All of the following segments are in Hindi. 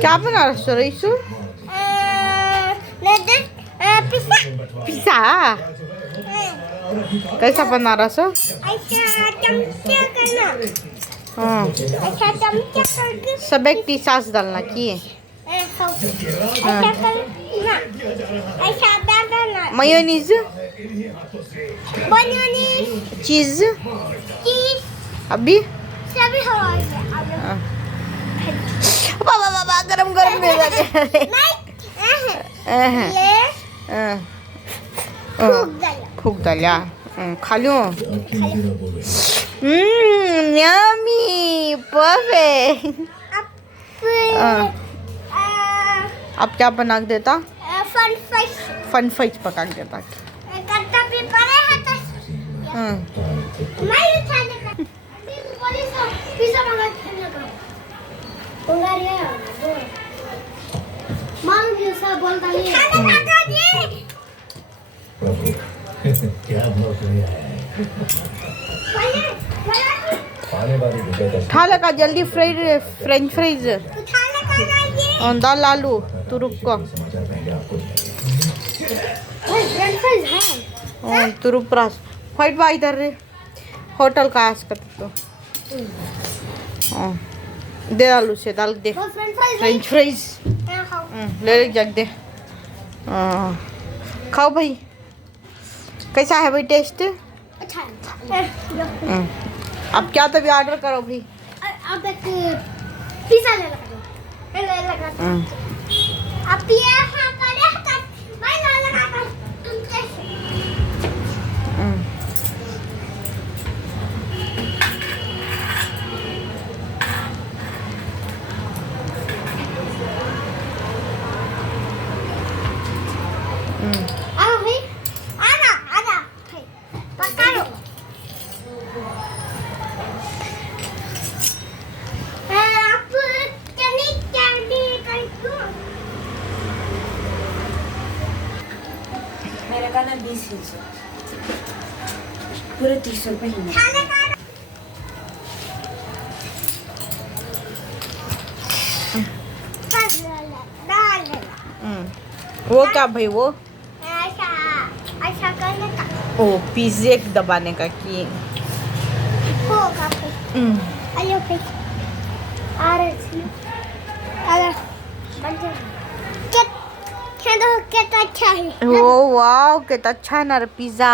क्या बना रहा है रईसू? पिज़्ज़ा कैसा बना रहा सो? हाँ सब एक पिसास डालना किए मेयोनीज चीज अभी बाबा बाबा गरम गरम फूक डाल्या खालू यम्मी परफेक्ट अब क्या बना के देता? फन फ्राइज पका के देता ठाले का जल्दी फ्रेंच फ्राइज दाल आलू तू रुक को तू रुक प्रास व्हाइट बा इधर रे होटल का आस कर तो दे आलू से डाल दे फ्रेंच फ्राइज ले जग दे खाओ भाई कैसा है भाई टेस्ट? अच्छा अब क्या तभी ऑर्डर करो भाई अब एक पिज़्ज़ा ले लगा अब ये हाँ करे भाई ना लगा कर तुम कैसे आओ भाई आना आना भाई पका लो मेरा गाना 20 पूरे 30 रुपए ही वो क्या भाई वो ऐसा करने का ओ पिज़्ज़े दबाने का कि होगा फिर अरे फिर आ रहे कितना अच्छा है ओ वाओ कितना अच्छा है ना पिज़्ज़ा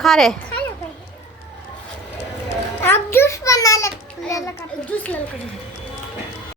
खा रहे अब जूस बना ले जूस ले